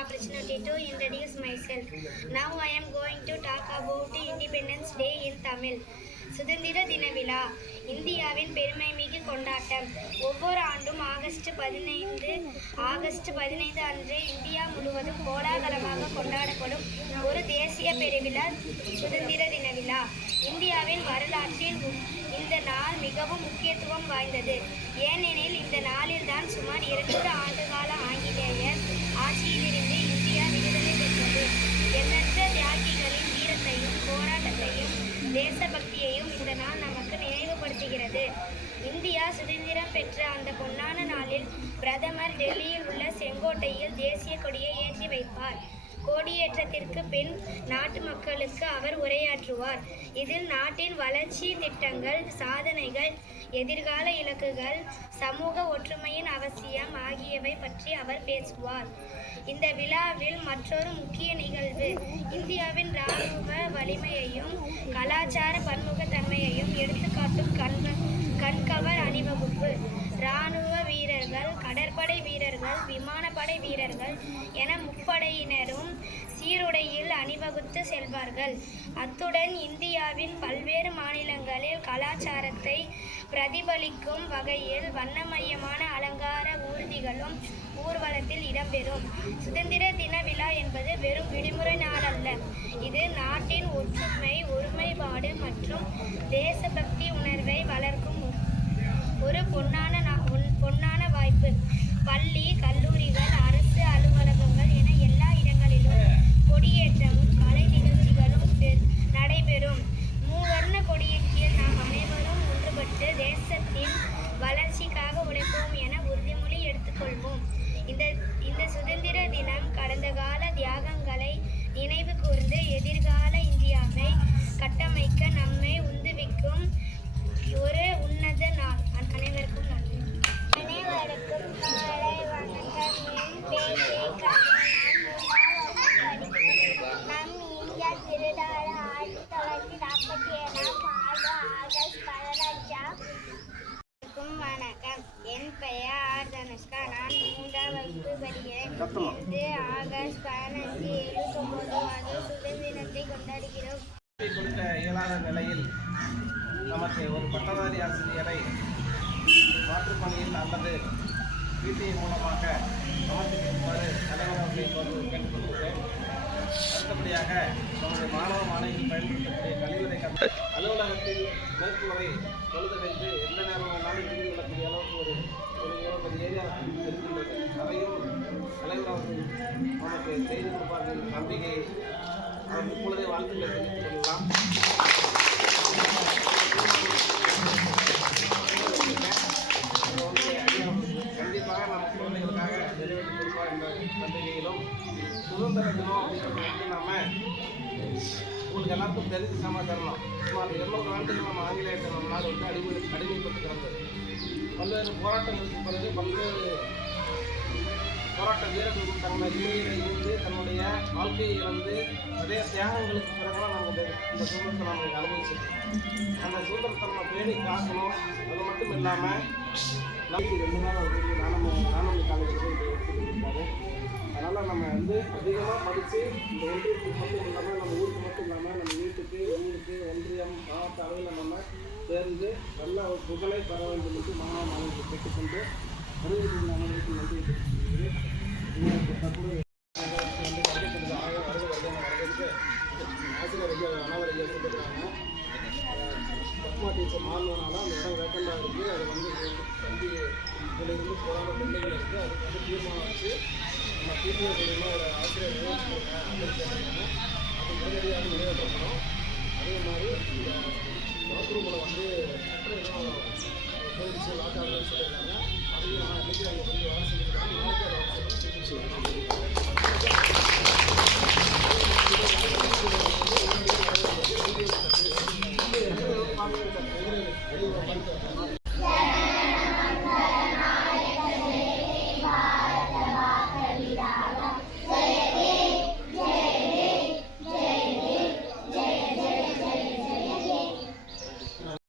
opportunity to introduce myself. Now I am going to talk about Independence Day in Tamil. சுதந்திர தின விழா இந்தியாவின் பெருமைமிகு கொண்டாட்டம். ஒவ்வொரு ஆண்டும் ஆகஸ்ட் 15 அன்று இந்தியா முழுவதும் கோலாகலமாக கொண்டாடப்படும் ஒரு தேசிய பெருவிழா சுதந்திர தின விழா. இந்தியாவின் வரலாற்றில் இந்த நாள் மிகவும் முக்கியத்துவம் வாய்ந்தது. ஏனெனில் இந்த நாளில்தான் சுமார் 200 ஆண்டுகால ஆங்கிலேயர் ஆட்சியிலிருந்து இந்தியா விடுதலை பெற்றது. எண்ணற்ற தியாகிகளின் வீரத்தையும் போராட்டத்தையும் தேசபக்தியையும் இந்த நாள் நமக்கு நினைவுபடுத்துகிறது. இந்தியா சுதந்திரம் பெற்ற அந்த பொன்னான நாளில் பிரதமர் டெல்லியில் உள்ள செங்கோட்டையில் தேசிய கொடியை ஏற்றி வைப்பார். கொடியேற்றத்திற்கு பின் நாட்டு மக்களுக்கு அவர் உரையாற்றுவார். இதில் நாட்டின் வளர்ச்சி திட்டங்கள், சாதனைகள், எதிர்கால இலக்குகள், சமூக ஒற்றுமையின் அவசியம் ஆகியவை பற்றி அவர் பேசுவார். இந்த விழாவில் மற்றொரு முக்கிய நிகழ்வு இந்தியாவின் இராணுவ வலிமையையும் கலாச்சார பன்முகத்தன்மையையும் எடுத்துக்காட்டும் கண்கவர் அணிவகுப்பு. இராணுவ வீரர்கள், கடற்படை வீரர்கள், விமானப்படை வீரர்கள் என முப்படையினரும் சீருடையில் அணிவகுத்து செல்வார்கள். அத்துடன் இந்தியாவின் பல்வேறு மாநிலங்களில் கலாச்சாரத்தை பிரதிபலிக்கும் வகையில் வண்ணமயமான அலங்கார ஊர்திகளும் ஊர்வலத்தில் இடம்பெறும். சுதந்திர தின விழா என்பது வெறும் விடுமுறை நாள் அல்ல. இது நாட்டின் ஒற்றுமை, ஒருமைப்பாடு மற்றும் தேசபக்தி உணர்வை வளர்க்கும் ஒரு பொன்னான வாய்ப்பு. பள்ளி, கல்லூரிகள், அரசு அலுவலகங்கள் என எல்லா இடங்களிலும் கொடியேற்றமும் கலை நிகழ்ச்சிகளும் நடைபெறும். மூவர்ண கொடியின் கீழ் நாம் அனைவரும் ஒன்றுபட்டு தேசத்தின் வளர்ச்சிக்காக உழைப்போம் என உறுதிமொழி எடுத்துக்கொள்வோம். இந்த சுதந்திர தினம் கடந்த கால தியாகங்களை நினைவு கூர்ந்து எதிர்கால இந்தியாவை கட்டமைக்க நம்மை உந்துவிக்கும் ஒரு உன்னத நாள். அனைவருக்கும் நன்றி. அனைவருக்கும் காலை வணக்கம். என் பேர் நம் இந்தியா திருநாள் 1947 ஆண்டு ஆகஸ்ட் 15. வணக்கம். என் பெயர் ஆர் தனுஷ்கா. நான் 3ஆம் வகுப்பு படிக்கிறேன். இன்று ஆகஸ்ட் 15 79வது சுதந்திரத்தை கொண்டாடுகிறோம். கொடுக்க இயலாத நிலையில் நமக்கு ஒரு பட்டதாரி ஆசிரியரை மாற்றுப்பணியில் அல்லது பிடிஐ மூலமாக சமர்ப்பிக்குமாறு தலைவர் அவர்களை கேட்டுக்கொள்கிறேன். அடுத்தபடியாக நமது மாணவ மாணவிகள் பயன்படுத்தக்கூடிய கழிவறை அலுவலகத்தில் மேற்கூரை தொழுதடைந்து எந்த நேரம் வேணாலும் இருந்து கொள்ளக்கூடிய அளவுக்கு ஒரு 20 ஏரியா இருக்கின்றது. அதையும் தலைவர் அவர்கள் நமக்கு செய்து கொடுப்பார்கள். நம்பிக்கை அவர் இப்பொழுதே வாழ்த்துக்களை தெரிவித்துக் கொள்ளலாம். கண்டிப்பாக நம்ம குழந்தைகளுக்காக நிறைவேற்றி கொடுப்பார் என்ற நம்பிக்கையிலும் சுதந்திர தினம் அப்படிங்கிறது நம்ம உங்களுக்கு எல்லாருக்கும் தெரிஞ்சு சமாச்சாரம். சுமார் 200 ஆண்டுகள் நம்ம ஆங்கிலேயர்கள் நம்ம நாடு வந்து அடிமைப்பட்டு கிடந்தது. பல்வேறு போராட்டங்களுக்கு பிறகு பல்வேறு போராட்ட வீரர்கள் தன்னுடைய இன்னுயிரை இருந்து தன்னுடைய வாழ்க்கையை இழந்து அதே தியாகங்களுக்கு பிறகுதான் நம்ம இந்த சுதந்திரத்தை நம்ம அனுபவிச்சிருக்கோம். அந்த சுதந்திரத்தை நம்ம பேணி காக்கணும். அது மட்டும் இல்லாமல் நமக்கு 2 நாள் நானூறு காலேஜில் எடுத்துக்கிட்டு. அதனால் நம்ம வந்து அதிகமாக படித்து இந்த ஒன்றியத்துக்கு மட்டும் இல்லாமல் நம்ம ஊருக்கு மட்டும் இல்லாமல் நம்ம வீட்டுக்கு, ஊருக்கு, ஒன்றியம், மாவட்ட அளவில் நம்ம சேர்ந்து நல்ல ஒரு புகழை பெற வேண்டும் என்று மாணவ மாணவர்கள் கேட்டுக்கொண்டு வருவதற்கு நன்றி தெரிவித்துள்ளது. உங்களுக்கு தற்போது ஆசிரியர் ஐயா அனாவர் ஐயா சொல்லியிருக்காங்க. பத்மா டீச்சர் மாறினால அந்த இடம் வேக்கண்டாக இருக்குது. அது வந்து இதிலிருந்து போராட பிள்ளைகள் இருக்குது. அதுக்கு வந்து தீர்மானம் வச்சு நம்ம பிடிஓ மூலியமாக ஒரு ஆசிரியர் நிர்வகிச்சிருக்காங்க. அது உடனடியாக நிறைவேற்றப்படும். அதே மாதிரி இந்த பாத்ரூமில் வந்து போயிடுச்சு லாக் ஆகுதுன்னு சொல்லியிருக்காங்க. அதையும் நான் இன்றைக்கி அவங்க வந்து வேலை செஞ்சுருக்காங்க. நாளைக்கு அதை